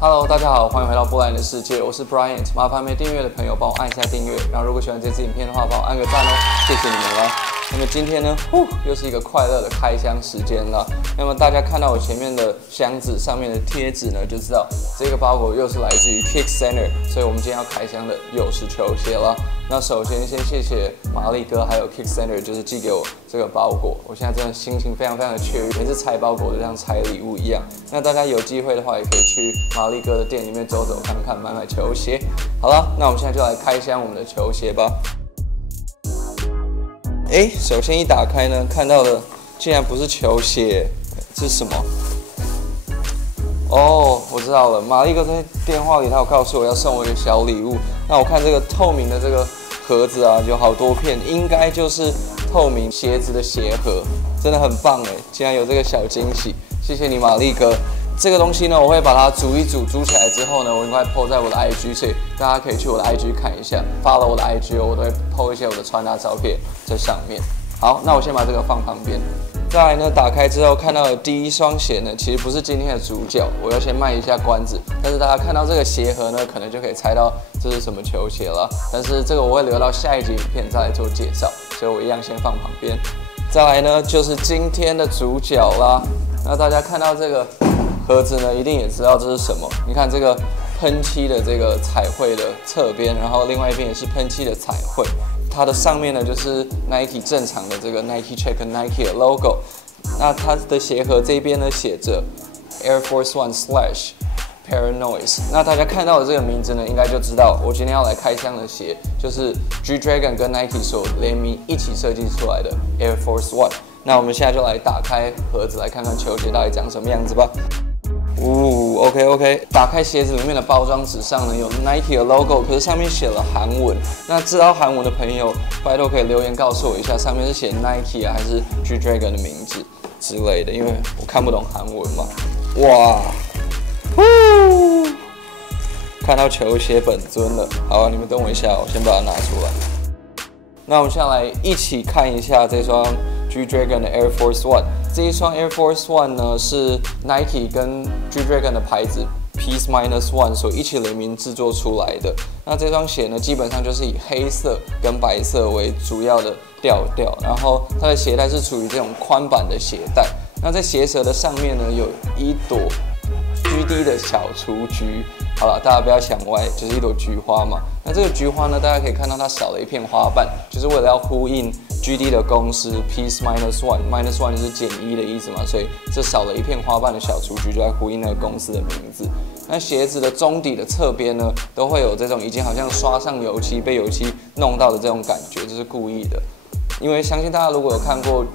Hello， 大家好，欢迎回到波兰的世界，我是 Bryant。麻烦没订阅的朋友帮我按一下订阅，然后如果喜欢这支影片的话，帮我按个赞哦，谢谢你们了。那么今天呢，又是一个快乐的开箱时间了。那么大家看到我前面的箱子上面的贴纸呢，就知道这个包裹又是来自于 Kick Center， 所以我们今天要开箱的又是球鞋了。那首先先谢谢玛丽哥还有 Kick Center， 就是寄给我这个包裹。我现在真的心情非常的雀跃，每次拆包裹都像拆礼物一样。那大家有机会的话，也可以去玛丽哥的店里面走走看看，买买球鞋。好了，那我们现在就来开箱我们的球鞋吧。首先一打开呢，看到的竟然不是球鞋，这是什么？哦，我知道了，玛丽哥在电话里他有告诉我要送我一个小礼物。那我看这个透明的这个盒子啊，有好多片，应该就是透明鞋子的鞋盒，真的很棒哎！竟然有这个小惊喜，谢谢你，玛丽哥。这个东西呢，我会把它煮一煮，煮起来之后呢，我应该 po 在我的 IG， 所以大家可以去我的 IG 看一下 ，follow 我的 IG 哦，我都会 po 一些我的穿搭照片在上面。好，那我先把这个放旁边。再来呢，打开之后看到的第一双鞋呢，其实不是今天的主角，我要先卖一下关子。但是大家看到这个鞋盒呢，可能就可以猜到这是什么球鞋了。但是这个我会留到下一集影片再来做介绍，所以我一样先放旁边。再来呢，就是今天的主角啦。那大家看到这个盒子呢，一定也知道这是什么。你看这个喷漆的这个彩绘的侧边，然后另外一边也是喷漆的彩绘。它的上面呢就是 Nike 正常的这个 Nike Check 跟 Nike 的 logo。那它的鞋盒这边呢写着 Air Force One / Paranoise。那大家看到的这个名字呢，应该就知道我今天要来开箱的鞋就是 G Dragon 跟 Nike 所联名一起设计出来的 Air Force One。那我们现在就来打开盒子，来看看球鞋到底长什么样子吧。OK， 打开鞋子里面的包装纸上呢有 Nike 的 logo， 可是上面写了韩文。那知道韩文的朋友，拜托可以留言告诉我一下，上面是写 Nike 啊还是 G Dragon 的名字之类的，因为我看不懂韩文嘛。哇，看到球鞋本尊了。好，你们等我一下，我先把它拿出来。那我们现在来一起看一下这双 G Dragon 的 Air Force One。这一双 Air Force One 呢是 Nike 跟 G Dragon 的牌子 Peace Minus One 所一起联名制作出来的。那这双鞋呢，基本上就是以黑色跟白色为主要的调调，然后它的鞋带是处于这种宽版的鞋带。那在鞋舌的上面呢，有一朵 GD 的小雏菊。好了，大家不要想歪，就是一朵菊花嘛。那这个菊花呢，大家可以看到它少了一片花瓣，就是为了要呼应 GD 的公司 Peace Minus One， 就是减一的意思嘛，所以这少了一片花瓣的小雏菊就在呼应那个公司的名字。那鞋子的中底的侧边呢，都会有这种已经好像刷上油漆、被油漆弄到的这种感觉，这是故意的。因为相信大家如果有看过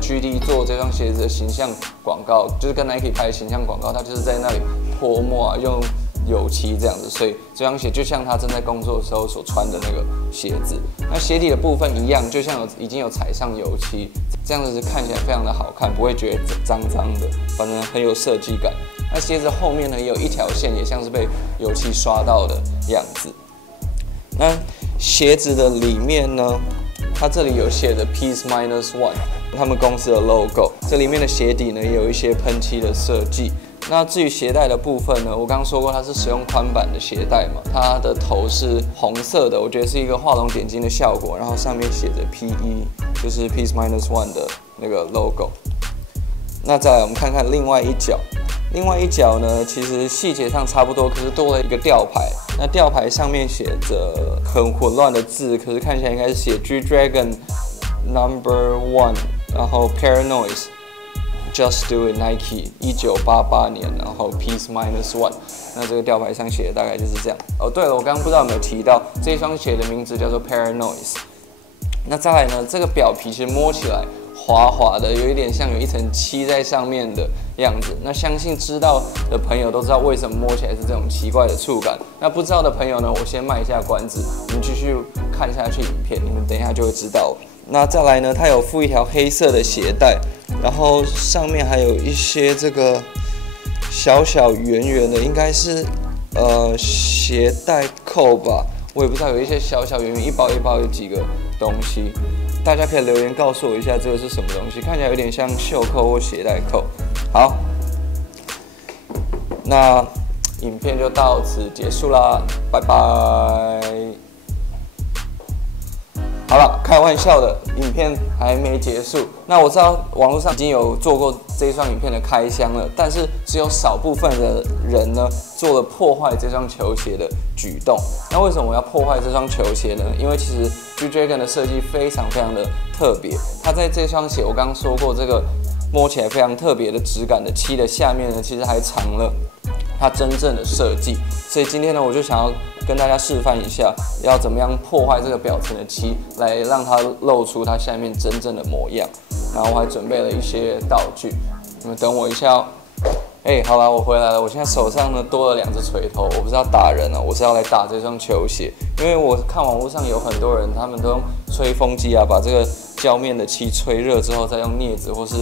GD 做这双鞋子的形象广告，就是跟 Nike 拍的形象广告，它就是在那里泼墨啊，用油漆这样子，所以这双鞋就像他正在工作的时候所穿的那个鞋子。那鞋底的部分一样，就像已经有踩上油漆，这样子看起来非常的好看，不会觉得脏脏的，反正很有设计感。那鞋子后面呢，也有一条线，也像是被油漆刷到的样子。那鞋子的里面呢，它这里有写的 Peace Minus One， 他们公司的 logo。这里面的鞋底呢，也有一些喷漆的设计。那至于鞋带的部分呢，我刚刚说过它是使用宽版的鞋带嘛，它的头是红色的，我觉得是一个画龙点睛的效果，然后上面写着 PE， 就是 Peace Minus One 的那个 logo。那再来我们看看另外一角，另外一角呢，其实细节上差不多，可是多了一个吊牌。那吊牌上面写着很混乱的字，可是看起来应该是写 G Dragon No.1， 然后 Paranoise。Just Do It Nike 1988年，然后 Peace Minus One， 那这个吊牌上写的大概就是这样。哦，对了，我刚刚不知道有没有提到这双鞋的名字叫做 Paranoise。那再来呢，这个表皮其实摸起来滑滑的，有一点像有一层漆在上面的样子。那相信知道的朋友都知道为什么摸起来是这种奇怪的触感。那不知道的朋友呢，我先卖一下关子，你们继续看下去影片，你们等一下就会知道了。那再来呢，它有附一条黑色的鞋带。然后上面还有一些这个小小圆圆的，应该是鞋带扣吧，我也不知道，有一些小小圆圆一包一包有几个东西，大家可以留言告诉我一下这个是什么东西，看起来有点像袖扣或鞋带扣。好，那影片就到此结束啦，拜拜。好了，开玩笑的，影片还没结束。那我知道网络上已经有做过这一双影片的开箱了，但是只有少部分的人呢做了破坏这双球鞋的举动。那为什么我要破坏这双球鞋呢？因为其实 G-Dragon 的设计非常的特别，它在这双鞋我刚刚说过，这个摸起来非常特别的质感的漆的下面呢，其实还藏了它真正的设计。所以今天呢，我就想要跟大家示范一下，要怎么样破坏这个表层的漆，来让它露出它下面真正的模样。然后我还准备了一些道具，你们等我一下哦。好啦，我回来了。我现在手上呢多了2只锤头，我不是要打人哦，我是要来打这双球鞋。因为我看网络上有很多人，他们都用吹风机啊，把这个胶面的漆吹热之后，再用镊子或是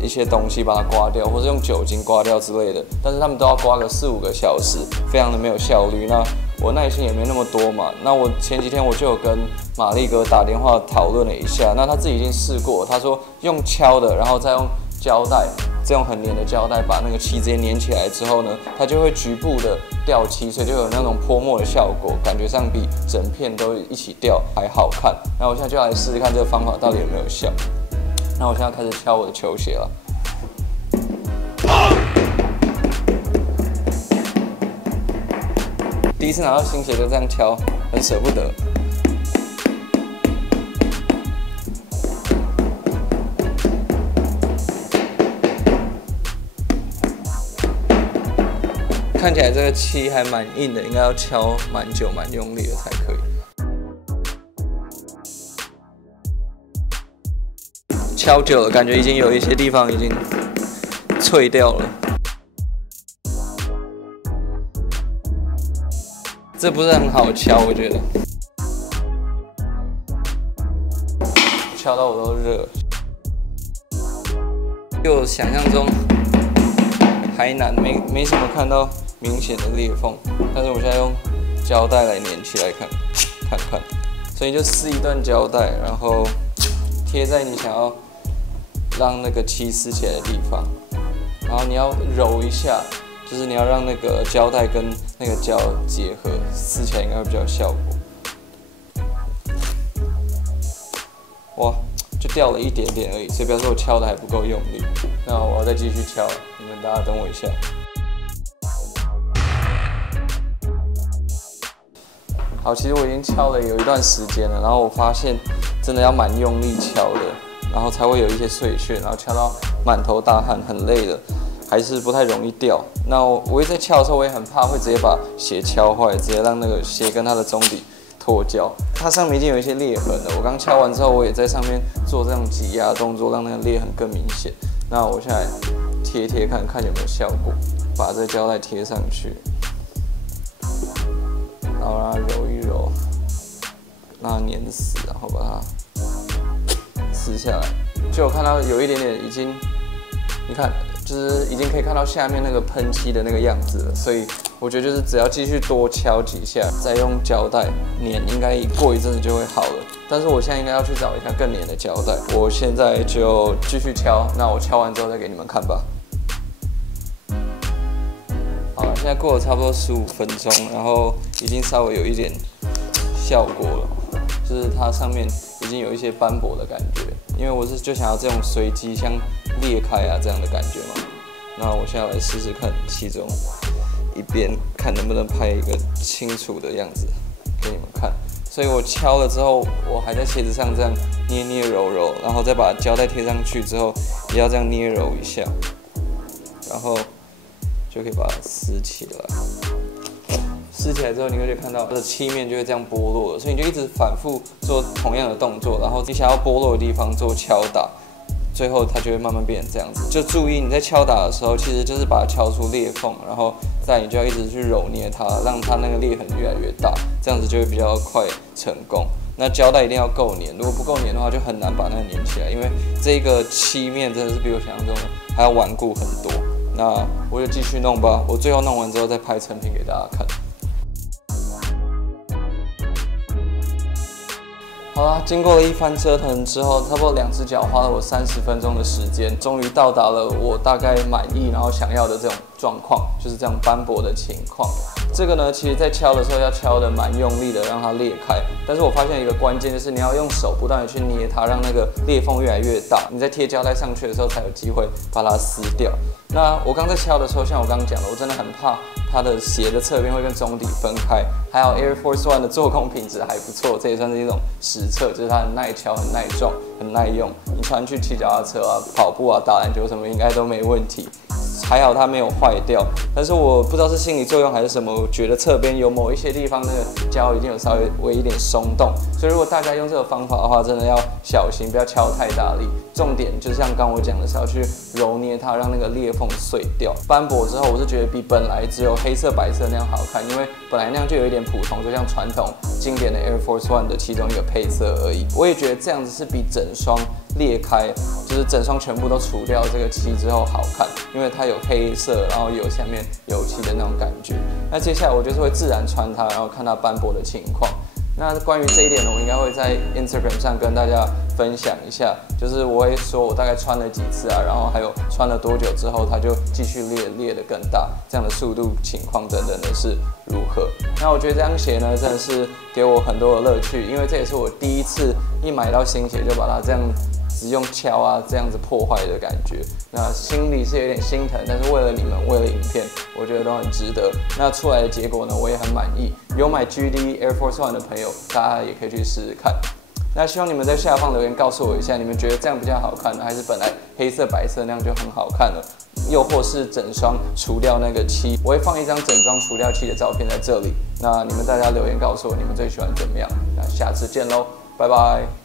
一些东西把它刮掉，或是用酒精刮掉之类的，但是他们都要刮个4-5个小时，非常的没有效率。那我耐心也没那么多嘛。那我前几天我就有跟玛丽哥打电话讨论了一下，那他自己已经试过，他说用敲的，然后再用胶带，这种很黏的胶带把那个漆直接粘起来之后呢，它就会局部的掉漆，所以就有那种泼墨的效果，感觉上比整片都一起掉还好看。那我现在就来试试看这个方法到底有没有效。那我现在开始敲我的球鞋了。第一次拿到新鞋就这样敲，很舍不得。看起来这个漆还蛮硬的，应该要敲蛮久、蛮用力的才可以。敲久了，感觉已经有一些地方已经脆掉了。这不是很好敲，我觉得。敲到我都热，比我想象中还难，没什么看到明显的裂缝。但是我现在用胶带来粘起来看看，所以就撕一段胶带，然后贴在你想要让那个漆撕起来的地方，然后你要揉一下，就是你要让那个胶带跟那个胶结合，撕起来应该会比较有效果。哇，就掉了一点点而已，所以表示我敲的还不够用力。那我要再继续敲，你们大家等我一下。好，其实我已经敲了有一段时间了，然后我发现真的要蛮用力敲的，然后才会有一些碎屑，然后敲到满头大汗，很累的，还是不太容易掉。那我一直在敲的时候，我也很怕会直接把鞋敲坏，直接让那个鞋跟它的中底脱胶。它上面已经有一些裂痕了，我刚敲完之后，我也在上面做这种挤压动作，让那个裂痕更明显。那我现在贴贴看看有没有效果，把这胶带贴上去，然后让它揉一揉，让它粘死，然后把它撕下来。就我看到有一点点已经，你看，就是已经可以看到下面那个喷漆的那个样子了。所以我觉得就是只要继续多敲几下，再用胶带粘，应该过一阵子就会好了。但是我现在应该要去找一下更黏的胶带。我现在就继续敲，那我敲完之后再给你们看吧。好了，现在过了差不多15分钟，然后已经稍微有一点效果了，就是它上面已经有一些斑驳的感觉。因为我就想要这种随机像裂开啊这样的感觉嘛。那我现在来试试看其中一边，看能不能拍一个清楚的样子给你们看。所以我敲了之后，我还在鞋子上这样捏捏揉揉，然后再把胶带贴上去之后，也要这样捏揉一下，然后就可以把它撕起来。撕起来之后，你会看到它的漆面就会这样剥落了，所以你就一直反复做同样的动作，然后你想要剥落的地方做敲打，最后它就会慢慢变成这样子。就注意你在敲打的时候，其实就是把它敲出裂缝，然后再你就要一直去揉捏它，让它那个裂痕越来越大，这样子就会比较快成功。那胶带一定要够黏，如果不够黏的话，就很难把那个粘起来，因为这个漆面真的是比我想象中的还要顽固很多。那我就继续弄吧，我最后弄完之后再拍成品给大家看。好啦，经过了一番折腾之后，差不多2只脚花了我30分钟的时间，终于到达了我大概满意然后想要的这种状况，就是这样斑驳的情况。这个呢，其实在敲的时候要敲得蛮用力的，让它裂开。但是我发现一个关键就是你要用手不断的去捏它，让那个裂缝越来越大。你在贴胶带上去的时候才有机会把它撕掉。那我刚在敲的时候，像我刚刚讲的，我真的很怕它的鞋的侧边会跟中底分开。还有 Air Force One 的做工品质还不错，这也算是一种实测，就是它很耐敲、很耐撞、很耐用。你穿去骑脚踏车啊、跑步啊、打篮球什么应该都没问题。还好它没有坏掉，但是我不知道是心理作用还是什么，我觉得侧边有某一些地方那个胶已经有稍微一点松动，所以如果大家用这个方法的话，真的要小心，不要敲太大力。重点就像刚我讲的是要去揉捏它，让那个裂缝碎掉。斑驳之后，我是觉得比本来只有黑色、白色那样好看，因为本来那样就有一点普通，就像传统经典的 Air Force One 的其中一个配色而已。我也觉得这样子是比整双裂开，就是整双全部都除掉这个漆之后好看，因为它有黑色，然后有下面油漆的那种感觉。那接下来我就是会自然穿它，然后看它斑驳的情况。那关于这一点呢，我应该会在 Instagram 上跟大家分享一下，就是我会说我大概穿了几次啊，然后还有穿了多久之后它就继续裂得更大，这样的速度情况等等的是如何。那我觉得这双鞋呢真的是给我很多的乐趣，因为这也是我第一次一买到新鞋就把它这样只用敲啊这样子破坏的感觉，那心里是有点心疼，但是为了你们，为了影片，我觉得都很值得。那出来的结果呢，我也很满意。有买 GD Air Force One 的朋友，大家也可以去试试看。那希望你们在下方留言告诉我一下，你们觉得这样比较好看呢，还是本来黑色、白色那样就很好看了？又或是整双除掉那个漆，我会放一张整双除掉漆的照片在这里。那你们大家留言告诉我，你们最喜欢怎么样？那下次见喽，拜拜。